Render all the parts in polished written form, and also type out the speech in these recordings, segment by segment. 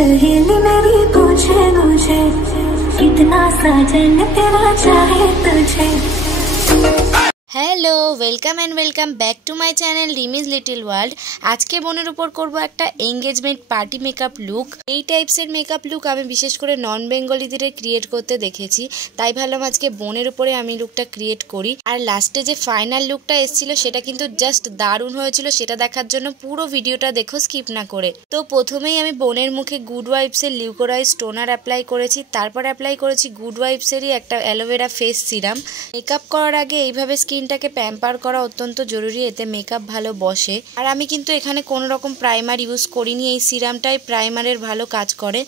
सहेली मेरी पूछे मुझे कितना साजन तेरा चाहे तुझे। Hello welcome and welcome back to my channel Rimi's little world. আজকে বোনের উপর করব একটা এঙ্গেজমেন্ট পার্টি মেকআপ লুক। এই টাইপসের মেকআপ লুক আমি বিশেষ করে নন বেঙ্গলিদের ক্রিয়েট করতে দেখেছি, তাই ভাবলাম আজকে বোনের উপরে আমি লুকটা ক্রিয়েট করি। আর লাস্টে যে ফাইনাল লুকটা এসেছিল সেটা কিন্তু জাস্ট দারুণ হয়েছিল। সেটা দেখার জন্য পুরো ভিডিওটা দেখো স্কিপ না করে। তো প্রথমেই আমি বোনের মুখে গুড ওয়াইবসের লিউকোরাইজ টোনার অ্যাপ্লাই করেছি, তারপর অ্যাপ্লাই করেছি গুড ওয়াইবসেরই একটা অ্যালোভেরা ফেস সিরাম। মেকআপ করার আগে এইভাবে স্কিনটাকে প্যাম্পার করা অত্যন্ত জরুরি, এতে মেকআপ ভালো বসে। আর আমি কিন্তু এখানে কোনো রকম প্রাইমার ইউজ করিনি, এই সিরামটাই প্রাইমারের ভালো কাজ করে।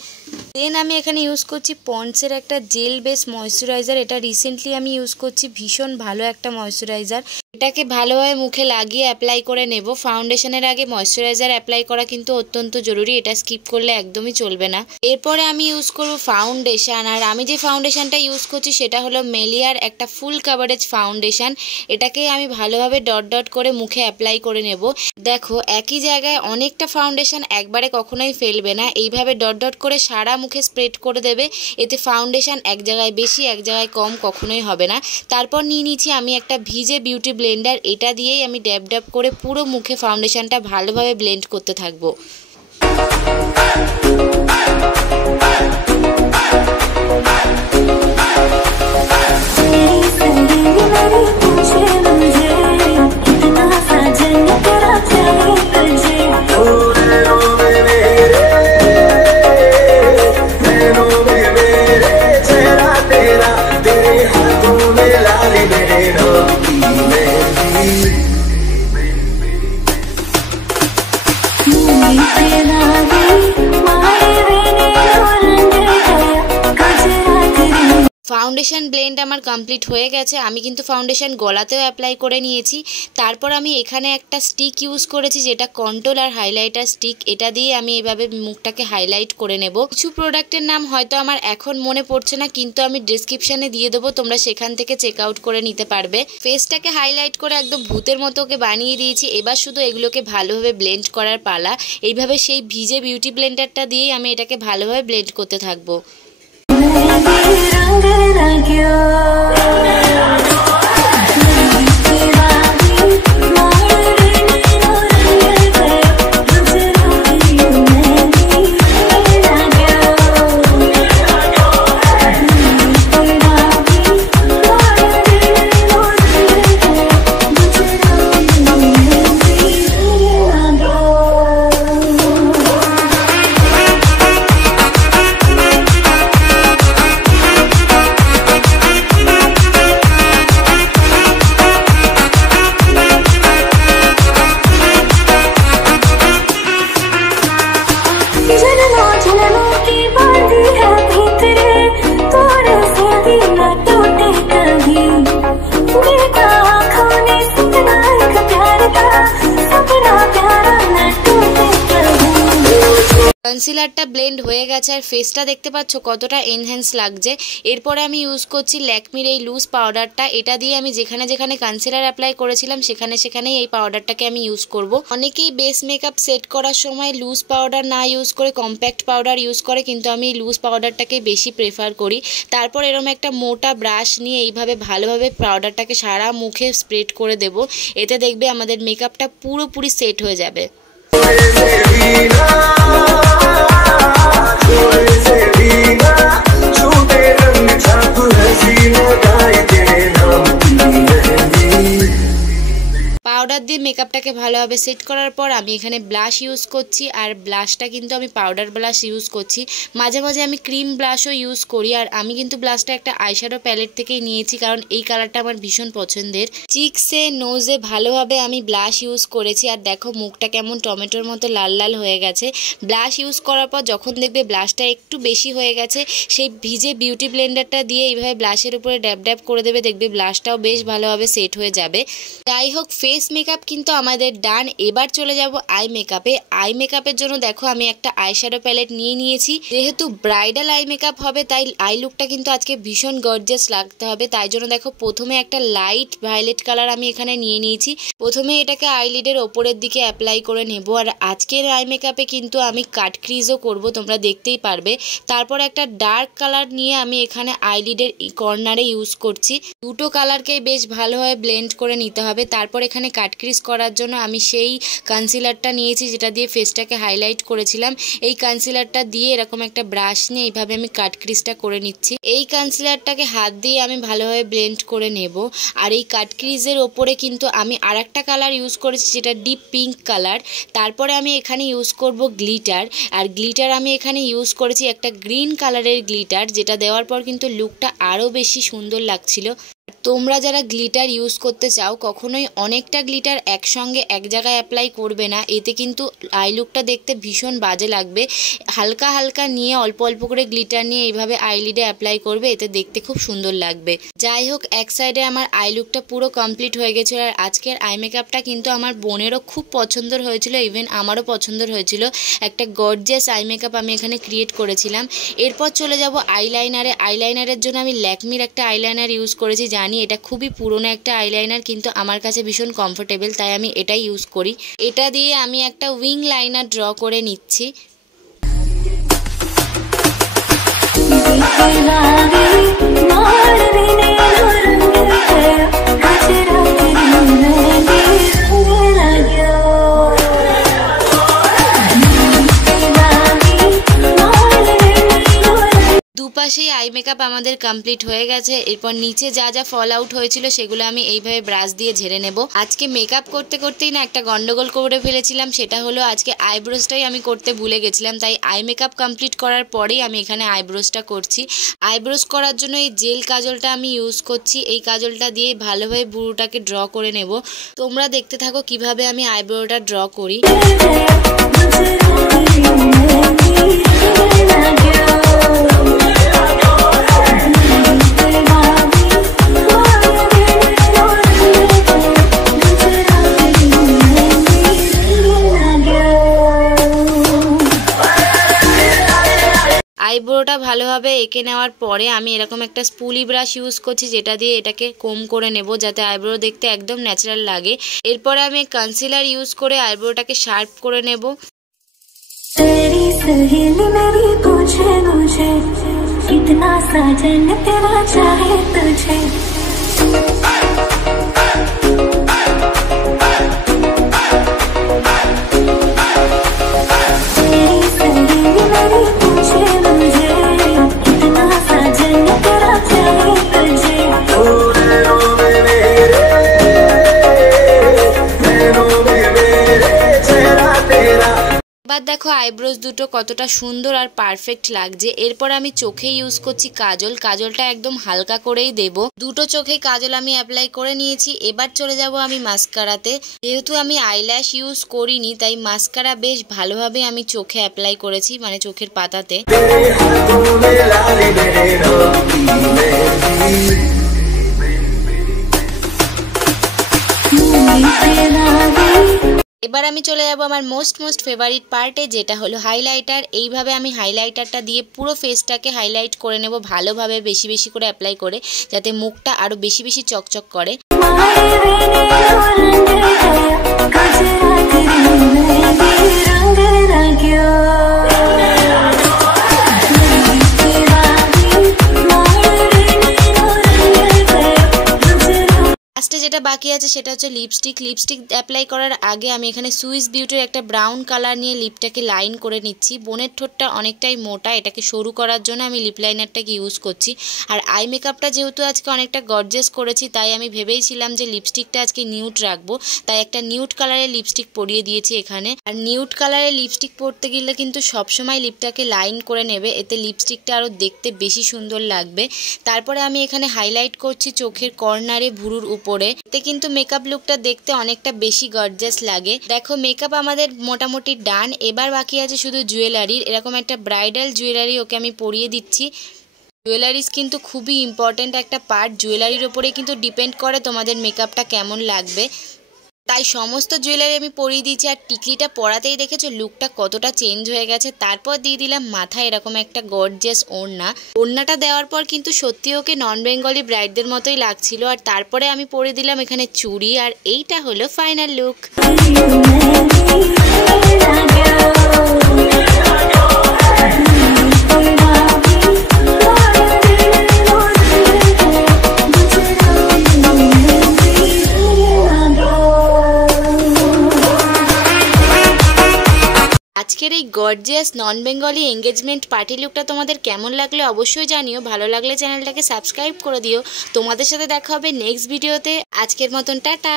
দেন আমি এখানে ইউজ করছি পন্ডসের একটা জেল বেস ময়শ্চারাইজার। এটা রিসেন্টলি আমি ইউজ করছি, ভীষণ ভালো একটা ময়শ্চারাইজার। এটাকে ভালোভাবে মুখে লাগিয়ে অ্যাপ্লাই করে নেব। ফাউন্ডেশনের আগে ময়শ্চারাইজার অ্যাপ্লাই করা কিন্তু অত্যন্ত জরুরি, এটা স্কিপ করলে একদমই চলবে না। এরপরে আমি ইউজ করব ফাউন্ডেশন, আর আমি যে ফাউন্ডেশনটা ইউজ করছি সেটা হলো মেলিয়ার একটা ফুল কাভারেজ ফাউন্ডেশন। এটাকে আমি ভালোভাবে ডট ডট করে মুখে অ্যাপ্লাই করে নেব। দেখো একই জায়গায় অনেকটা ফাউন্ডেশন একবারে কখনোই ফেলবে না, এইভাবে ডট ডট করে সারা মুখে স্প্রেড করে দেবে। এতে ফাউন্ডেশন এক জায়গায় বেশি এক জায়গায় কম কখনোই হবে না। তারপর নিয়ে নিচ্ছি আমি একটা ভিজে বিউটি ব্লেন্ডার, এটা দিয়েই আমি ড্যাব ড্যাব করে পুরো মুখে ফাউন্ডেশনটা ভালোভাবে ব্লেন্ড করতে থাকবো। ফাউন্ডেশন ব্লেন্ড আমার কমপ্লিট হয়ে গেছে। আমি কিন্তু ফাউন্ডেশন গলাতেও অ্যাপ্লাই করে নিয়েছি। তারপর আমি এখানে একটা স্টিক ইউজ করেছি, যেটা কন্ট্রোল আর হাইলাইটার স্টিক। এটা দিয়ে আমি এইভাবে মুখটাকে হাইলাইট করে নেব। কিছু প্রোডাক্টের নাম হয়তো আমার এখন মনে পড়ছে না, কিন্তু আমি ডেসক্রিপশনে দিয়ে দেবো, তোমরা সেখান থেকে চেক আউট করে নিতে পারবে। ফেসটাকে হাইলাইট করে একদম ভূতের মতো ওকে বানিয়ে দিয়েছি। এবার শুধু এগুলোকে ভালোভাবে ব্লেন্ড করার পালা। এইভাবে সেই ভিজে বিউটি ব্লেন্ডারটা দিয়েই আমি এটাকে ভালোভাবে ব্লেন্ড করতে থাকবো। কনসিলারটা ব্লেন্ড হয়ে গেছে আর ফেসটা দেখতে পাচ্ছ কতটা এনহ্যান্স লাগছে। এরপরে আমি ইউজ করছি ল্যাকমির এই লুজ পাউডারটা। এটা দিয়ে আমি যেখানে যেখানে কনসিলার অ্যাপ্লাই করেছিলাম সেখানে সেখানেই এই পাউডারটাকে আমি ইউজ করব। অনেকেই বেস মেকআপ সেট করার সময় লুজ পাউডার না ইউজ করে কম্প্যাক্ট পাউডার ইউজ করে, কিন্তু আমি এই লুজ পাউডারটাকে বেশি প্রেফার করি। তারপর এরকম একটা মোটা ব্রাশ নিয়ে এইভাবে ভালোভাবে পাউডারটাকে সারা মুখে স্প্রেড করে দেব। এতে দেখবে আমাদের মেকআপটা পুরোপুরি সেট হয়ে যাবে। পাউডার দিয়ে মেকআপটাকে ভালোভাবে সেট করার পর আমি এখানে ব্লাশ ইউজ করছি, আর ব্লাশটা কিন্তু আমি পাউডার ব্লাশ ইউজ করছি। মাঝে মাঝে আমি ক্রিম ব্লাশও ইউজ করি। আর আমি কিন্তু ব্লাশটা একটা আইশ্যাডো প্যালেট থেকেই নিয়েছি, কারণ এই কালারটা আমার ভীষণ পছন্দের। চিকসে নোজে ভালোভাবে আমি ব্লাশ ইউজ করেছি। আর দেখো মুখটা কেমন টমেটোর মতো লাল লাল হয়ে গেছে। ব্লাশ ইউজ করার পর যখন দেখবে ব্লাশটা একটু বেশি হয়ে গেছে, সেই ভিজে বিউটি ব্লেন্ডারটা দিয়ে এইভাবে ব্লাশের উপরে ড্যাব ড্যাব করে দেবে, দেখবে ব্লাশটাও বেশ ভালোভাবে সেট হয়ে যাবে। যাই হোক, ফেস মেকআপ কিন্তু আমাদের আমাদের ডান। এবার চলে যাব আই মেকআপে। আই মেকআপের জন্য দেখো আমি একটা আই শ্যাডো প্যালেট নিয়ে নিয়েছি। যেহেতু ব্রাইডাল আই মেকআপ হবে তাই আই লুকটা কিন্তু আজকে ভীষণ গর্জিয়াস লাগতে হবে, তাই জন্য দেখো প্রথমে একটা লাইট ভায়োলেট কালার আমি এখানে নিয়ে নিয়েছি। প্রথমে এটাকে আইলিডের ওপরের দিকে অ্যাপ্লাই করে নেব। আর আজকের আই মেকআপে কিন্তু আমি কাট ক্রিজও করব, তোমরা দেখতেই পারবে। তারপর একটা ডার্ক কালার নিয়ে আমি এখানে আইলিডের কর্নারে ইউজ করছি। দুটো কালারকেই বেশ ভালোভাবে ব্লেন্ড করে নিতে হবে। তারপর এখানে কাট ক্রিজ করার জন্য আমি সেই কনসিলারটা নিয়েছি যেটা দিয়ে ফেসটাকে হাইলাইট করেছিলাম। এই কনসিলারটা দিয়ে এরকম একটা ব্রাশ নিয়ে এইভাবে আমি কাট ক্রিজটা করে নিচ্ছি। এই কনসিলারটাকে হাত দিয়ে আমি ভালোভাবে ব্লেন্ড করে নেব। আর এই কাট ক্রিজের ওপরে কিন্তু আমি আরেকটা কালার ইউজ করেছি যেটা ডিপ পিঙ্ক কালার। তারপরে আমি এখানে ইউজ করব গ্লিটার। আর গ্লিটার আমি এখানে ইউজ করেছি একটা গ্রিন কালারের গ্লিটার, যেটা দেওয়ার পর কিন্তু লুকটা আরও বেশি সুন্দর লাগছিল। তোমরা যারা গ্লিটার ইউজ করতে চাও কখনোই অনেকটা গ্লিটার একসঙ্গে এক জায়গায় অ্যাপ্লাই করবে না, এতে কিন্তু আই লুকটা দেখতে ভীষণ বাজে লাগবে। হালকা হালকা নিয়ে অল্প অল্প করে গ্লিটার নিয়ে এইভাবে আইলিডে অ্যাপ্লাই করবে, এতে দেখতে খুব সুন্দর লাগবে। যাই হোক, এক সাইডে আমার আই লুকটা পুরো কমপ্লিট হয়ে গেছিলো। আর আজকের আই মেকআপটা কিন্তু আমার বোনেরও খুব পছন্দের হয়েছিল, ইভেন আমারও পছন্দের হয়েছিল। একটা গর্জিয়াস আই মেকআপ আমি এখানে ক্রিয়েট করেছিলাম। এরপর চলে যাব আইলাইনারে। আইলাইনারের জন্য আমি ল্যাকমির একটা আইলাইনার ইউজ করেছি। জানি এটা খুবই পুরনো একটা আইলাইনার, কিন্তু আমার কাছে ভীষণ কমফোর্টেবল, তাই আমি এটাই ইউজ করি। এটা দিয়ে আমি একটা উইং লাইনার ড্র করে নিচ্ছি। দুপাশেই আই মেকআপ আমাদের কমপ্লিট হয়ে গেছে। এরপর নিচে যা যা ফল আউট হয়েছিল সেগুলো আমি এইভাবে ব্রাশ দিয়ে ঝেড়ে নেব। আজকে মেকআপ করতে করতেই না একটা গন্ডগোল করে ফেলেছিলাম, সেটা হলো আজকে আইব্রোজটাই আমি করতে ভুলে গেছিলাম। তাই আই মেকআপ কমপ্লিট করার পরেই আমি এখানে আইব্রোজটা করছি। আইব্রোজ করার জন্য এই জেল কাজলটা আমি ইউজ করছি। এই কাজলটা দিয়ে ভালোভাবে ভুরুটাকে ড্র করে নেব। তোমরা দেখতে থাকো কিভাবে আমি আইব্রোটা ড্র করি। আইব্রোটা ভালোভাবে এঁকে নেওয়ার পরে আমি এরকম একটা স্পুলি ব্রাশ ইউজ করছি, যেটা দিয়ে এটাকে কোম করে নেব যাতে আইব্রো দেখতে একদম ন্যাচারাল লাগে। এরপরে আমি কনসিলার ইউজ করে আইব্রোটাকে শার্প করে নেব। तेरी सहेली मेरी पूछे मुझे कितना साजन तेरा चाहे तुझे। এবার দেখো আইব্রোজ দুটো কতটা সুন্দর আর পারফেক্ট লাগছে। এরপর আমি চোখে ইউজ করছি কাজল। কাজলটা একদম হালকা করেই দেব। দুটো চোখে কাজল আমি অ্যাপ্লাই করে নিয়েছি। এবার চলে যাব আমি মাস্কারাতে। যেহেতু আমি আইল্যাশ ইউজ করিনি তাই মাস্কারা বেশ ভালোভাবে আমি চোখে অ্যাপ্লাই করেছি, মানে চোখের পাতাতে। এবার আমি চলে যাব আমার মোস্ট ফেভারিট পার্টে, যেটা হলো হাইলাইটার। এইভাবে আমি হাইলাইটারটা দিয়ে পুরো ফেসটাকে হাইলাইট করে নেব ভালোভাবে, বেশি বেশি করে অ্যাপ্লাই করে, যাতে মুখটা আরো বেশি বেশি চকচক করে। যেটা বাকি আছে সেটা হচ্ছে লিপস্টিক। লিপস্টিক অ্যাপ্লাই করার আগে আমি এখানে সুইস বিউটির একটা ব্রাউন কালার নিয়ে লিপটাকে লাইন করে নিচ্ছি। বোনের ঠোঁটটা অনেকটাই মোটা, এটাকে সরু করার জন্য আমি লিপ লাইনারটাকে ইউজ করছি। আর আই মেকআপটা যেহেতু আজকে অনেকটা গর্জিয়াস করেছি তাই আমি ভেবেইছিলাম যে লিপস্টিকটা আজকে নিউড রাখবো, তাই একটা নিউড কালারের লিপস্টিক পরিয়ে দিয়েছি এখানে। আর নিউড কালারের লিপস্টিক পরতে গেলে কিন্তু সবসময় লিপটাকে লাইন করে নেবে, এতে লিপস্টিকটা আরও দেখতে বেশি সুন্দর লাগবে। তারপরে আমি এখানে হাইলাইট করছি চোখের কর্নারে, ভুরুর উপরে, এতে কিন্তু মেকআপ লুকটা দেখতে অনেকটা বেশি গর্জিয়াস লাগে। দেখো মেকআপ আমাদের মোটামুটি ডান। এবার বাকি আছে শুধু জুয়েলারির। এরকম একটা ব্রাইডাল জুয়েলারি ওকে আমি পরিয়ে দিচ্ছি। জুয়েলারিস কিন্তু খুবই ইম্পর্টেন্ট একটা পার্ট। জুয়েলারির ওপরে কিন্তু ডিপেন্ড করে তোমাদের মেকআপটা কেমন লাগবে। তাই সমস্ত জুয়েলারি আমি পরিয়ে দিয়েছি। আর টিকলিটা পরাতেই দেখেছো লুকটা কতটা চেঞ্জ হয়ে গেছে। তারপর দিয়ে দিলাম মাথায় এরকম একটা গর্জিয়াস ওড়নাটা দেওয়ার পর কিন্তু সত্যি ওকে নন বেঙ্গলি ব্রাইডদের মতোই লাগছিল। আর তারপরে আমি পরিয়ে দিলাম এখানে চুড়ি। আর এইটা হলো ফাইনাল লুক। আজকের এই গর্জিয়াস নন বেঙ্গলি এঙ্গেজমেন্ট পার্টি লুকটা তোমাদের কেমন লাগলো অবশ্যই জানিও। ভালো লাগলে চ্যানেলটাকে সাবস্ক্রাইব করে দিও। তোমাদের সাথে দেখা হবে নেক্সট ভিডিওতে। আজকের মতন টাটা।